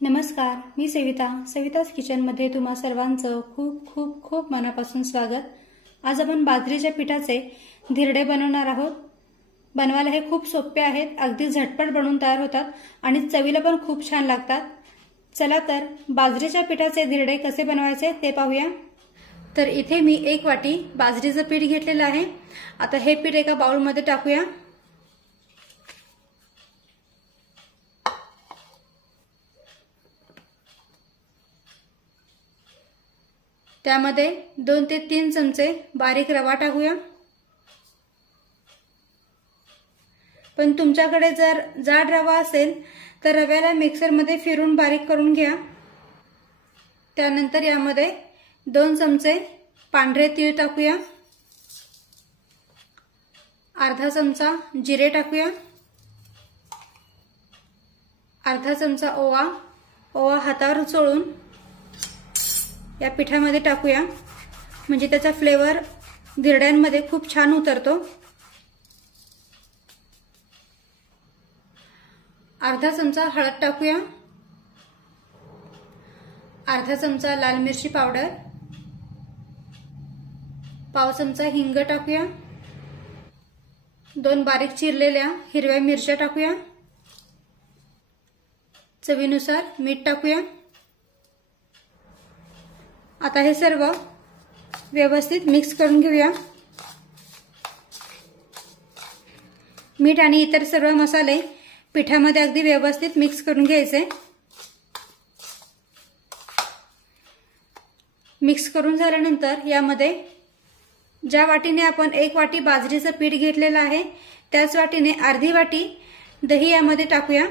नमस्कार, मी सवितास किचनमध्ये तुम्हा सर्वांचं खूप खूप खूप मनापासून स्वागत। आज आपण बाजरीच्या पिठाचे धिरडे बनवणार आहोत। बनवायला हे खूप सोपे आहेत, अगदी झटपट बनवून तयार होतात आणि चवीला पण खूप छान लागतात। चला तर बाजरीच्या पिठाचे धिरडे कसे बनवायचे ते पाहूया। तर इथे मी 1 वाटी बाजरीचं पीठ घेतलेलं आहे। आता हे पीठ एका बाउलमध्ये टाकूया। त्यामध्ये 2 ते 3 चमचे बारीक रवा टाकूया। पण तुमच्याकडे जर जाड रवा असेल तर रव्याला मिक्सरमध्ये फिरून बारीक करून घ्या। त्यानंतर यामध्ये 2 चमचे पांढरे तीळ टाकूया, अर्धा चमचा जिरे टाकूया, अर्धा चमचा ओवा हातावर चोळून या पिठामध्ये टाकूया, म्हणजे त्याचा फ्लेवर धिरड्यांमध्ये खूप छान उतरतो। अर्धा चमचा हळद टाकूया, अर्धा चमचा लाल मिरची पावडर, पाव चमचा हिंग टाकूया, 2 बारीक चिरलेल्या हिरव्या मिरच्या टाकूया, चवीनुसार मीठ टाकूया। आता हे सर्व व्यवस्थित मिक्स करून घेऊया। मीठ आणि इतर सर्व मसाले पिठामध्ये अगदी व्यवस्थित मिक्स करून घ्यायचे। मिक्स करून झाल्यानंतर यामध्ये ज्या वाटीने आपण 1 वाटी बाजरीचं पीठ घेतलेलं आहे त्याच वाटीने अर्धी वाटी दही यामध्ये टाकूया।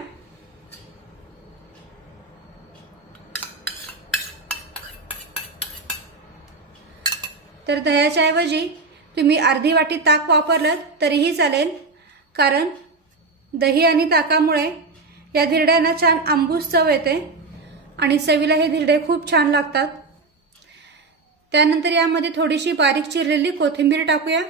तर दह्याच्या ऐवजी तुम्ही अर्धी वाटी ताक वापरलं तरीही चालेल, कारण दही आणि ताकामुळे या धिरड्यांना छान आंबूस चव येते आणि चवीला हे धिरडे खूप छान लागतात। त्यानंतर यामध्ये थोडीशी बारीक चिरलेली कोथिंबीर टाकूया।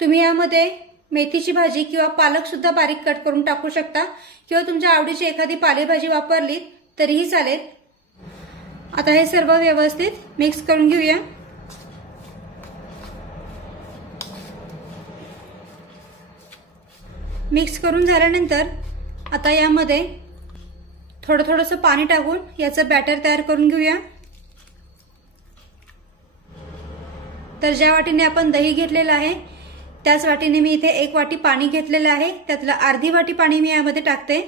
तुम्ही यामध्ये मेथीची भाजी किंवा पालक सुद्धा बारीक कट करून टाकू शकता, किंवा तुमच्या आवडीची एखादी पालेभाजी वापरली तरीही चालेल। आता हे सर्व व्यवस्थित मिक्स करून घेऊया। मिक्स करून झाल्यानंतर आता यामध्ये थोडंसं पाणी टाकून याचं बॅटर तयार करून घेऊया। तर ज्या वाटीने आपण दही घेतलेलं आहे त्याच वाटीने मी इथे 1 वाटी पाणी घेतलेलं आहे, त्यातलं अर्धी वाटी पाणी मी यामध्ये टाकते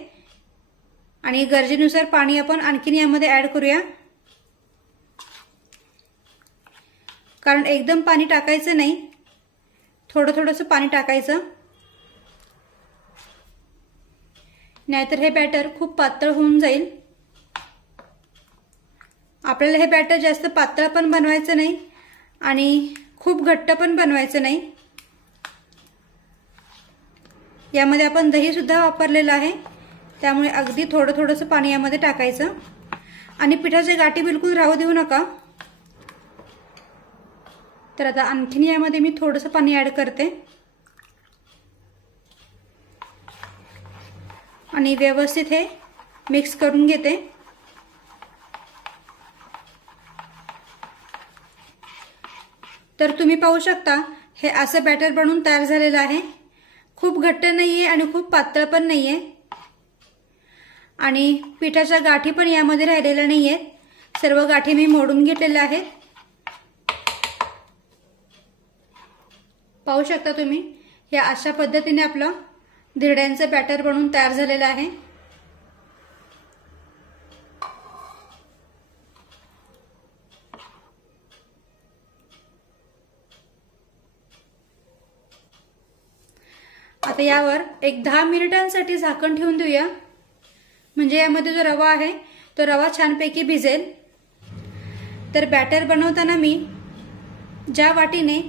आणि गरजेनुसार पाणी आपण आणखीन यामध्ये ऍड करूया, कारण एकदम पाणी टाकायचं नाही, थोडंसं पाणी टाकायचं, नाहीतर हे बॅटर खूप पातळ होऊन जाईल। आपल्याला हे बॅटर जास्त पातळ पण बनवायचं नाही आणि खूप घट्ट पण बनवायचं नाही। यामध्ये आपण दही सुद्धा वापरलेलं आहे, त्यामुळे अगदी थोडंसं पाणी यामध्ये टाकायचं आणि पिठाच्या गाठी बिलकुल राहू देऊ नका। तर आता आणखीन यामध्ये मी थोडंसं पाणी ऍड करते आणि व्यवस्थित हे मिक्स करून घेते। तर तुम्ही पाहू शकता हे असं बॅटर बनवून तयार झालेलं आहे। खूप घट्ट नाहीये आणि खूप पातळ पण नाहीये आणि पिठाच्या गाठी पण यामध्ये राहिलेल्या नाहीयेत, सर्व गाठी मी मोडून घेतलेल्या आहेत। पाहू शकता तुम्ही, या अशा पद्धतीने आपलं धिरड्यांचं बॅटर बनवून तयार झालेलं आहे। आता यावर एक 10 मिनिटांसाठी झाकण ठेवून देऊया, म्हणजे यामध्ये जो रवा आहे तो रवा छानपैकी भिजेल। तर बॅटर बनवताना मी ज्या वाटीने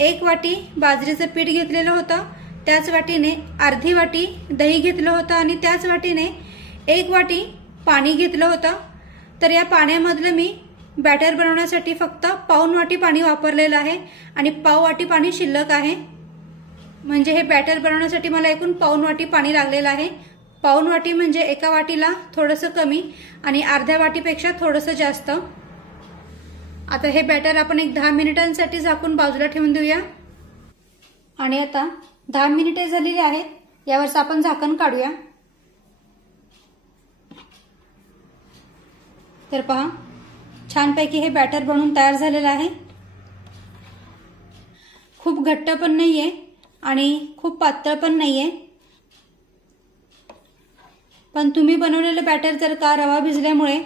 1 वाटी बाजरीचं पीठ घेतलेलं होतं त्याच वाटीने अर्धी वाटी दही घेतलं होतं आणि त्याच वाटीने 1 वाटी पाणी घेतलं होतं। तर या पाण्यामधलं मी बॅटर बनवण्यासाठी फक्त पाऊण वाटी पाणी वापरलेलं आहे आणि पाव वाटी पाणी शिल्लक आहे, म्हणजे हे बॅटर बनवण्यासाठी मला एकूण पाऊण वाटी पाणी लागलेलं आहे। पाऊण वाटी म्हणजे एका वाटीला थोडंसं कमी आणि अर्ध्या वाटीपेक्षा थोडंसं जास्त। आता हे बॅटर आपण एक 10 मिनिटांसाठी झाकून बाजूला ठेवून देऊया। आणि आता 10 मिनिटे झालेली आहेत, यावरच आपण झाकण काढूया। तर पहा, छानपैकी हे बॅटर बनवून तयार झालेलं आहे। खूप घट्ट पण नाहीये आणि खूप पातळ पण नाहीये, पण तुम्ही बनवलेलं बॅटर जर का रवा भिजल्यामुळे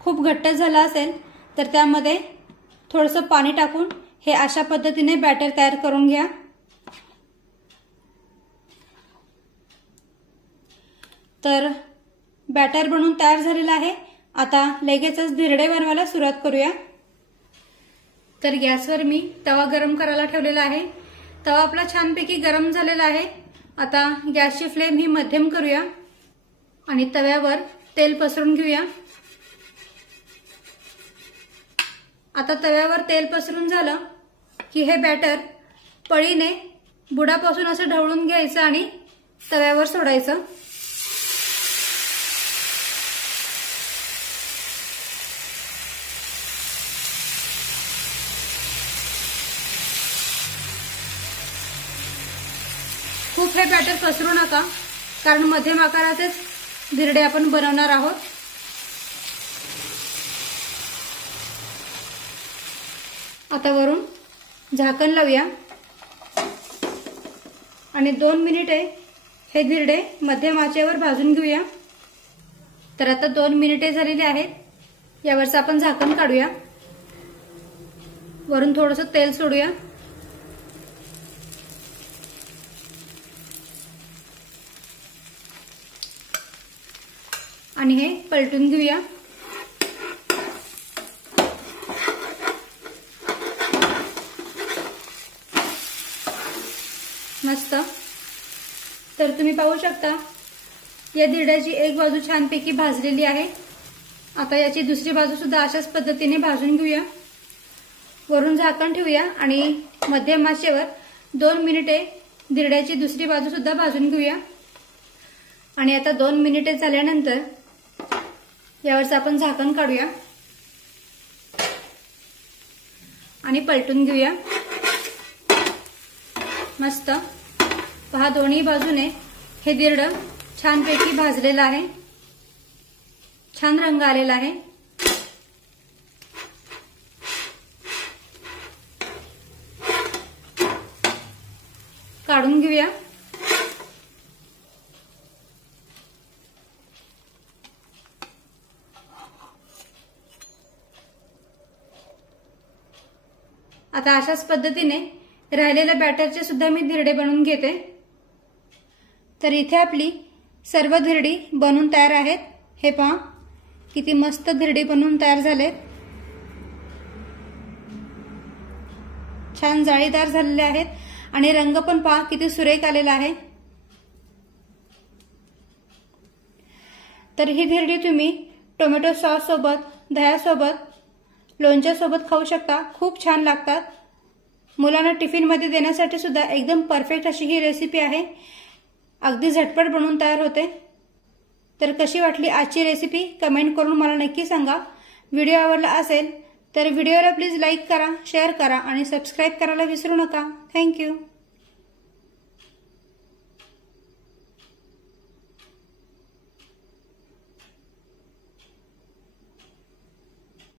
खूप घट्ट झाला असेल तर त्यामध्ये थोडंसं पाणी टाकून हे अशा पद्धतीने बॅटर तयार करून घ्या। तर बॅटर बनवून तयार झालेलं आहे। आता लगेचच धिरडे बनवायला सुरुवात करूया। तर गॅसवर मी तवा गरम करायला ठेवलेला आहे। तवा आपला छानपैकी गरम झालेला आहे। आता गॅसची फ्लेम ही मध्यम करूया आणि तव्यावर तेल पसरून घेऊया। आता तव्यावर तेल पसरून झालं की हे बॅटर पळीने बुडापासून असं ढवळून घ्यायचं आणि तव्यावर सोडायचं। खूप हे बॅटर पसरू नका, कारण मध्यम आकाराचेच धिरडे आपण बनवणार आहोत। आता वरून झाकण लावूया आणि 2 मिनिटे हे धिरडे मध्यम आचेवर भाजून घेऊया। तर आता 2 मिनिटे झालेली आहेत, यावरच आपण झाकण काढूया। वरून थोडंसं तेल सोडूया आणि हे पलटून घेऊया। मस्त। तर तुम्ही पाहू शकता या धिरड्याची एक बाजू छानपैकी भाजलेली आहे। आता याची दुसरी बाजू सुद्धा अशाच पद्धतीने भाजून घेऊया। वरून झाकण ठेवूया आणि मध्यम आचेवर 2 मिनिटे धिरड्याची दुसरी बाजू सुद्धा भाजून घेऊया। आणि आता 2 मिनिटे झाल्यानंतर यावरच आपण झाकण काढूया आणि पलटून घेऊया। मस्त। पहा, दोन्ही बाजूने हे धिरडं छानपैकी भाजलेलं आहे। छान रंग आलेला आहे। काढून घेऊया। आता अशाच पद्धतीने राहिलेल्या बॅटरचे सुद्धा मी धिरडे बनवून घेते। तर इथे आपली सर्व धिरडी बनवून तयार आहेत। हे पहा, किती मस्त धिरडी बनवून तयार झालेत। छान जाळीदार झालेले आहेत आणि रंग पण पहा किती सुरेख आलेला आहे। तर ही धिरडी तुम्ही टोमॅटो सॉस सोबत, दह्यासोबत, लोणच्यासोबत खाऊ शकता। खूप छान लागतात। मुलांना टिफिन मध्ये देण्यासाठी सुद्धा एकदम परफेक्ट अशी ही रेसिपी आहे। अगदी झटपट बनवून तयार होते। तर कशी वाटली आजची रेसिपी कमेंट करून मला नक्की सांगा। व्हिडिओ आवडला असेल तर व्हिडिओला प्लीज लाईक करा, शेअर करा आणि सबस्क्राईब करायला विसरू नका। थँक्यू।